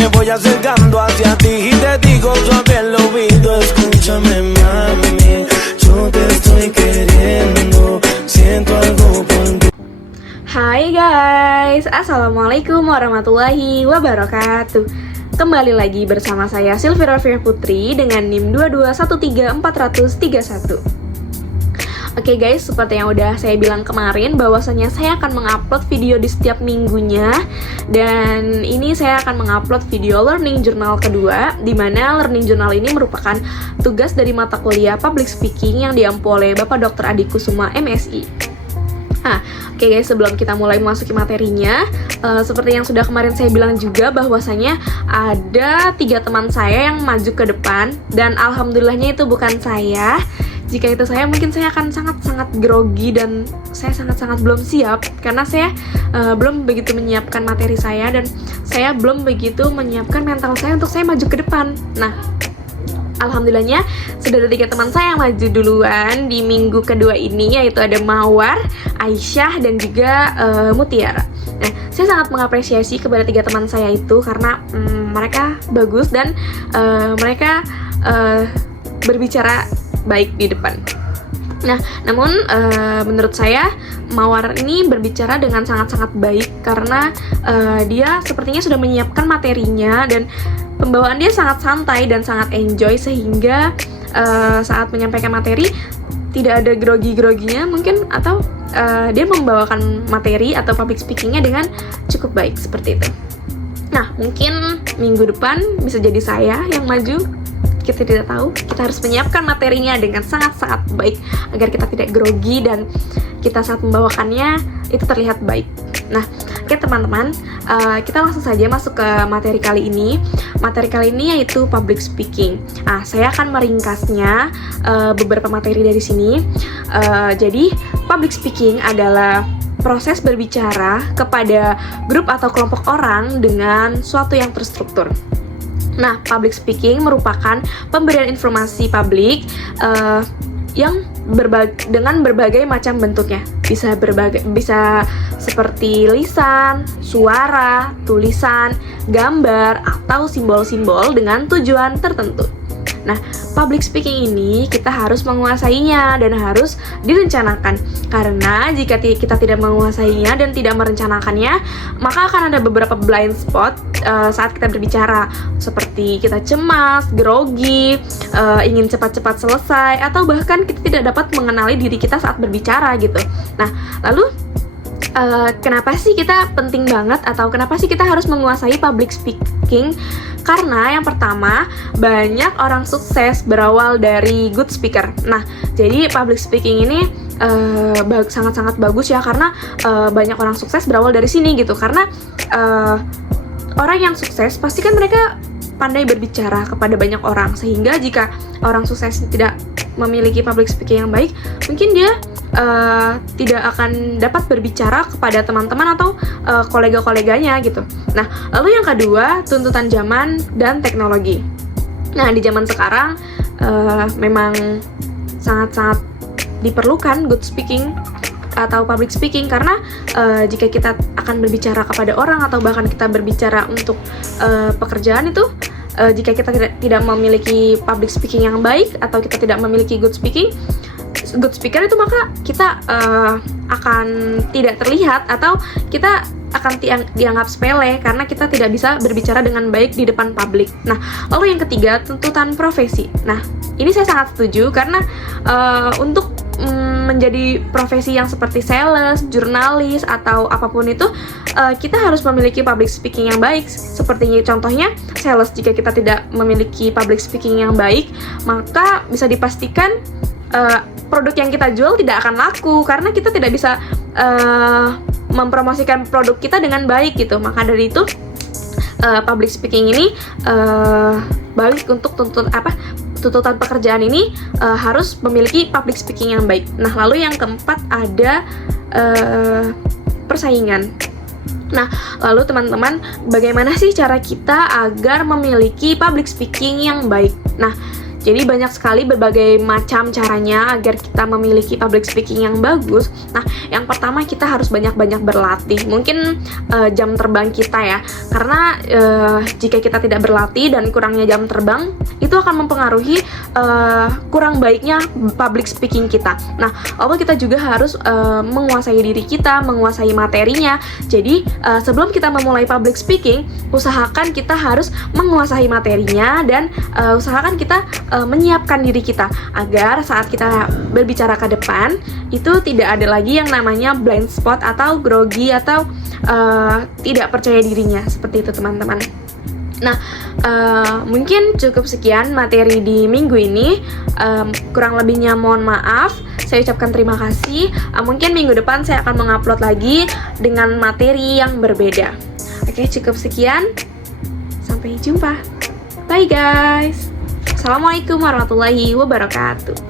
Me voy acercando hacia ti y te digo suave al oído, escúchame mami, yo te estoy queriendo, siento algo por ti. Hai guys, assalamualaikum warahmatullahi wabarakatuh. Kembali lagi bersama saya Sylvia Putri dengan NIM 2213431. Oke guys, seperti yang udah saya bilang kemarin, bahwasanya saya akan mengupload video di setiap minggunya. Dan ini saya akan mengupload video learning journal kedua, di mana learning journal ini merupakan tugas dari mata kuliah public speaking yang diampu oleh Bapak Dr. Adi Kusuma MSI. Oke guys, sebelum kita mulai memasuki materinya, seperti yang sudah kemarin saya bilang juga, bahwasanya ada 3 teman saya yang maju ke depan, dan alhamdulillahnya itu bukan saya. Jika itu saya, mungkin saya akan sangat-sangat grogi dan saya sangat-sangat belum siap, karena saya belum begitu menyiapkan materi saya, dan saya belum begitu menyiapkan mental saya untuk saya maju ke depan. Nah, alhamdulillahnya sudah ada 3 teman saya yang maju duluan di minggu kedua ini, yaitu ada Mawar, Aisyah, dan juga Mutiara. Nah, saya sangat mengapresiasi kepada 3 teman saya itu karena mereka bagus dan mereka berbicara baik di depan. Nah, namun menurut saya Mawar ini berbicara dengan sangat-sangat baik karena dia sepertinya sudah menyiapkan materinya dan pembawaan dia sangat santai dan sangat enjoy, sehingga saat menyampaikan materi tidak ada grogi-groginya mungkin, atau dia membawakan materi atau public speakingnya dengan cukup baik seperti itu. Nah, mungkin minggu depan bisa jadi saya yang maju. Kita tidak tahu, kita harus menyiapkan materinya dengan sangat-sangat baik agar kita tidak grogi dan kita saat membawakannya itu terlihat baik. Nah, oke teman-teman, kita langsung saja masuk ke materi kali ini. Materi kali ini yaitu public speaking. Saya akan meringkasnya beberapa materi dari sini. Jadi, public speaking adalah proses berbicara kepada grup atau kelompok orang dengan suatu yang terstruktur. Nah, public speaking merupakan pemberian informasi publik yang dengan berbagai macam bentuknya. Bisa seperti lisan, suara, tulisan, gambar, atau simbol-simbol dengan tujuan tertentu. Nah, public speaking ini kita harus menguasainya dan harus direncanakan. Karena jika kita tidak menguasainya dan tidak merencanakannya, maka akan ada beberapa blind spot saat kita berbicara, seperti kita cemas, grogi, ingin cepat-cepat selesai, atau bahkan kita tidak dapat mengenali diri kita saat berbicara gitu. Nah, lalu kenapa sih kita penting banget, atau kenapa sih kita harus menguasai public speaking? Karena yang pertama, banyak orang sukses berawal dari good speaker. Nah, jadi public speaking ini sangat-sangat bagus ya, karena banyak orang sukses berawal dari sini gitu. Karena orang yang sukses pasti kan mereka pandai berbicara kepada banyak orang, sehingga jika orang sukses tidak memiliki public speaking yang baik, mungkin dia tidak akan dapat berbicara kepada teman-teman atau kolega-koleganya gitu. Nah, lalu yang kedua, tuntutan zaman dan teknologi. Nah, di zaman sekarang memang sangat-sangat diperlukan good speaking atau public speaking, karena jika kita akan berbicara kepada orang atau bahkan kita berbicara untuk pekerjaan itu, jika kita tidak memiliki public speaking yang baik atau kita tidak memiliki good speaker itu, maka kita akan tidak terlihat atau kita akan dianggap sepele karena kita tidak bisa berbicara dengan baik di depan publik. Nah, lalu yang ketiga, tuntutan profesi. Nah, ini saya sangat setuju karena untuk menjadi profesi yang seperti sales, jurnalis, atau apapun itu, kita harus memiliki public speaking yang baik. Sepertinya contohnya sales, jika kita tidak memiliki public speaking yang baik, maka bisa dipastikan produk yang kita jual tidak akan laku karena kita tidak bisa mempromosikan produk kita dengan baik gitu. Maka dari itu public speaking ini balik untuk tuntutan pekerjaan ini harus memiliki public speaking yang baik. Nah, lalu yang keempat ada persaingan. Nah, lalu teman-teman, bagaimana sih cara kita agar memiliki public speaking yang baik? Nah, Jadi banyak sekali berbagai macam caranya agar kita memiliki public speaking yang bagus. Nah, yang pertama kita harus banyak-banyak berlatih. Mungkin jam terbang kita ya, karena jika kita tidak berlatih dan kurangnya jam terbang, itu akan mempengaruhi kurang baiknya public speaking kita. Nah, kita juga harus menguasai diri kita, menguasai materinya. Jadi sebelum kita memulai public speaking, usahakan kita harus menguasai materinya dan usahakan kita menyiapkan diri kita agar saat kita berbicara ke depan itu tidak ada lagi yang namanya blind spot atau grogi atau tidak percaya dirinya, seperti itu teman-teman. Nah, mungkin cukup sekian materi di minggu ini. Kurang lebihnya mohon maaf. Saya ucapkan terima kasih. Mungkin minggu depan saya akan mengupload lagi dengan materi yang berbeda. Oke, cukup sekian. Sampai jumpa. Bye guys. Assalamualaikum warahmatullahi wabarakatuh.